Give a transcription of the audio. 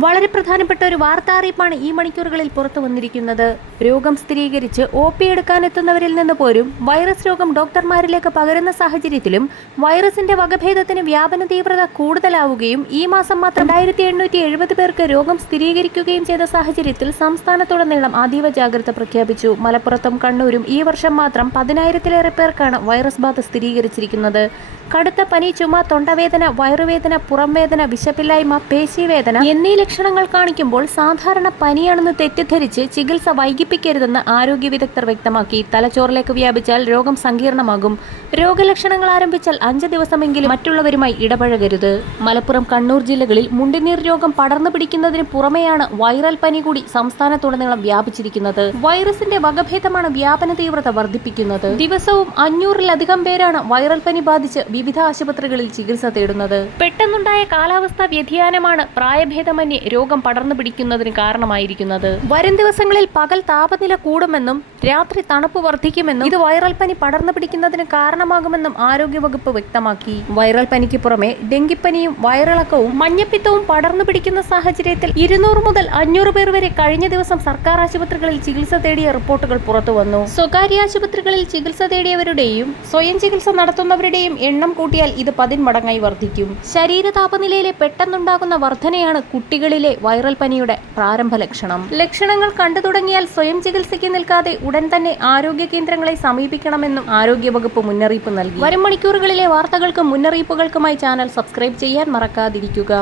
വളരെ പ്രധാനപ്പെട്ട ഒരു വാർത്താ അറിയിപ്പാണ് ഈ മണിക്കൂറുകളിൽ പുറത്തു വന്നിരിക്കുന്നത്. രോഗം സ്ഥിരീകരിച്ച് ഒ പി എടുക്കാനെത്തുന്നവരിൽ നിന്ന് പോലും വൈറസ് രോഗം ഡോക്ടർമാരിലേക്ക് പകരുന്ന സാഹചര്യത്തിലും വൈറസിന്റെ വകഭേദത്തിന് വ്യാപന തീവ്രത കൂടുതലാവുകയും ഈ മാസം മാത്രം രണ്ടായിരത്തി എണ്ണൂറ്റി എഴുപത് പേർക്ക് രോഗം സ്ഥിരീകരിക്കുകയും ചെയ്ത സാഹചര്യത്തിൽ സംസ്ഥാനത്തുടനീളം അതീവ ജാഗ്രത പ്രഖ്യാപിച്ചു. മലപ്പുറത്തും കണ്ണൂരും ഈ വർഷം മാത്രം പതിനായിരത്തിലേറെ പേർക്കാണ് വൈറസ് ബാധ സ്ഥിരീകരിച്ചിരിക്കുന്നത്. കടുത്ത പനി ചുമ തൊണ്ടവേദന വയറുവേദന പുറംവേദന വിശപ്പില്ലായ്മ പേശിവേദന എന്നീ ലക്ഷണങ്ങൾ കാണിക്കുമ്പോൾ സാധാരണ പനിയാണെന്ന് തെറ്റിദ്ധരിച്ച് ചികിത്സ വൈകിപ്പിക്കരുതെന്ന് ആരോഗ്യ വിദഗ്ധർ വ്യക്തമാക്കി. തലച്ചോറിലേക്ക് വ്യാപിച്ചാൽ രോഗം സങ്കീർണമാകും. രോഗലക്ഷണങ്ങൾ ആരംഭിച്ചാൽ അഞ്ച് ദിവസമെങ്കിലും മറ്റുള്ളവരുമായി ഇടപഴകരുത്. മലപ്പുറം കണ്ണൂർ ജില്ലകളിൽ മുണ്ടിനീർ രോഗം പടർന്നു പിടിക്കുന്നതിന് പുറമെയാണ് വൈറൽ പനി കൂടി സംസ്ഥാനത്തുടനീളം വ്യാപിച്ചിരിക്കുന്നത്. വൈറസിന്റെ വകഭേദമാണ് വ്യാപന തീവ്രത വർദ്ധിപ്പിക്കുന്നത്. ദിവസവും അഞ്ഞൂറിലധികം പേരാണ് വൈറൽ പനി ബാധിച്ച് വിവിധ ആശുപത്രികളിൽ ചികിത്സ തേടുന്നത്. പെട്ടെന്നുണ്ടായ കാലാവസ്ഥാ വ്യതിയാനമാണ് പ്രായഭേദമന്യേ രോഗം പടർന്നു പിടിക്കുന്നതിന് കാരണമായിരിക്കുന്നത്. വരും ദിവസങ്ങളിൽ പകൽ താപനില കൂടുമെന്നും രാത്രി തണുപ്പ് വർദ്ധിക്കുമെന്നും ഇത് വൈറൽ പനി പടർന്നു പിടിക്കുന്നതിന് കാരണമാകുമെന്നും ആരോഗ്യവകുപ്പ് വ്യക്തമാക്കി. വൈറൽ പനിക്ക് പുറമെ ഡെങ്കിപ്പനിയും വയറിളക്കവും മഞ്ഞപ്പിത്തവും പടർന്നു പിടിക്കുന്ന സാഹചര്യത്തിൽ ഇരുന്നൂറ് മുതൽ അഞ്ഞൂറ് പേർ വരെ കഴിഞ്ഞ ദിവസം സർക്കാർ ആശുപത്രികളിൽ ചികിത്സ തേടിയ റിപ്പോർട്ടുകൾ പുറത്തു വന്നു. സ്വകാര്യ ആശുപത്രികളിൽ ചികിത്സ തേടിയവരുടെയും സ്വയം ചികിത്സ നടത്തുന്നവരുടെയും എണ്ണം കൂട്ടിയാൽ ഇത് പതിന്മടങ്ങായി വർദ്ധിക്കും. ശരീര താപനിലയിലെ പെട്ടെന്നുണ്ടാകുന്ന വർധനയാണ് കുട്ടികളിലെ വൈറൽ പനിയുടെ പ്രാരംഭ ലക്ഷണം. ലക്ഷണങ്ങൾ കണ്ടു തുടങ്ങിയാൽ സ്വയം ചികിത്സയ്ക്ക് നിൽക്കാതെ ഉടൻ തന്നെ ആരോഗ്യ കേന്ദ്രങ്ങളെ സമീപിക്കണമെന്നും ആരോഗ്യവകുപ്പ് മുന്നറിയിപ്പ് നൽകി. വരും മണിക്കൂറുകളിലെ വാർത്തകൾക്കും മുന്നറിയിപ്പുകൾക്കുമായി ചാനൽ സബ്സ്ക്രൈബ് ചെയ്യാൻ മറക്കാതിരിക്കുക.